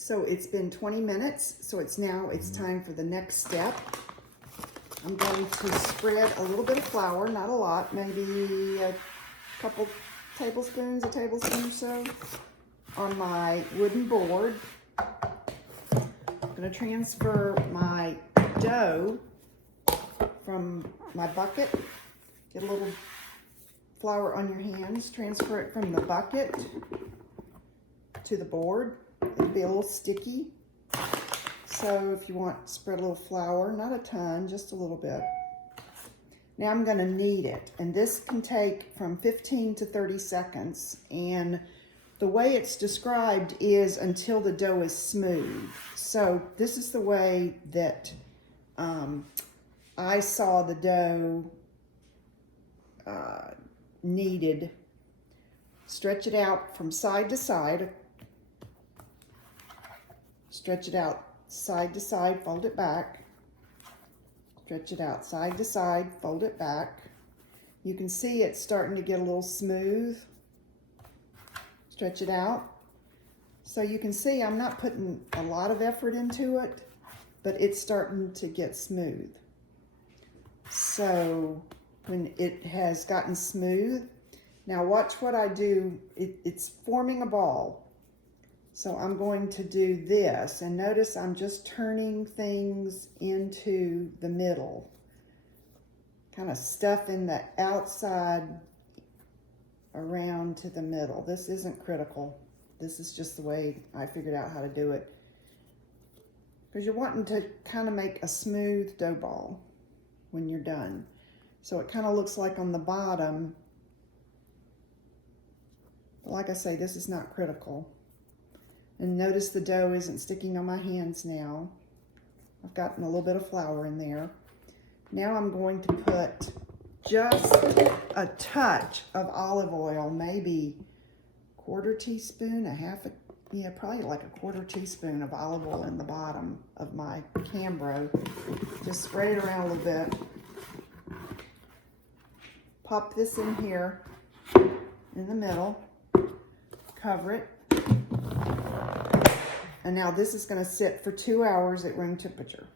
So it's been 20 minutes, so it's time for the next step. I'm going to spread a little bit of flour, not a lot, maybe a couple tablespoons, a tablespoon or so, on my wooden board. I'm going to transfer my dough from my bucket. Get a little flour on your hands, transfer it from the bucket to the board. It'll be a little sticky. So if you want to spread a little flour, not a ton, just a little bit. Now I'm going to knead it, and this can take from 15 to 30 seconds, and the way it's described is until the dough is smooth. So this is the way that I saw the dough kneaded. Stretch it out from side to side. Stretch it out side to side, fold it back. Stretch it out side to side, fold it back. You can see it's starting to get a little smooth. Stretch it out. So you can see I'm not putting a lot of effort into it, but it's starting to get smooth. So when it has gotten smooth, now watch what I do. It's forming a ball. So I'm going to do this, and notice I'm just turning things into the middle. Kind of stuffing the outside around to the middle. This isn't critical. This is just the way I figured out how to do it. Because you're wanting to kind of make a smooth dough ball when you're done. So it kind of looks like on the bottom. But like I say, this is not critical. And notice the dough isn't sticking on my hands now. I've gotten a little bit of flour in there. Now I'm going to put just a touch of olive oil, maybe a quarter teaspoon, probably like a quarter teaspoon of olive oil in the bottom of my Cambro. Just spread it around a little bit. Pop this in here in the middle. Cover it. And now this is going to sit for 2 hours at room temperature.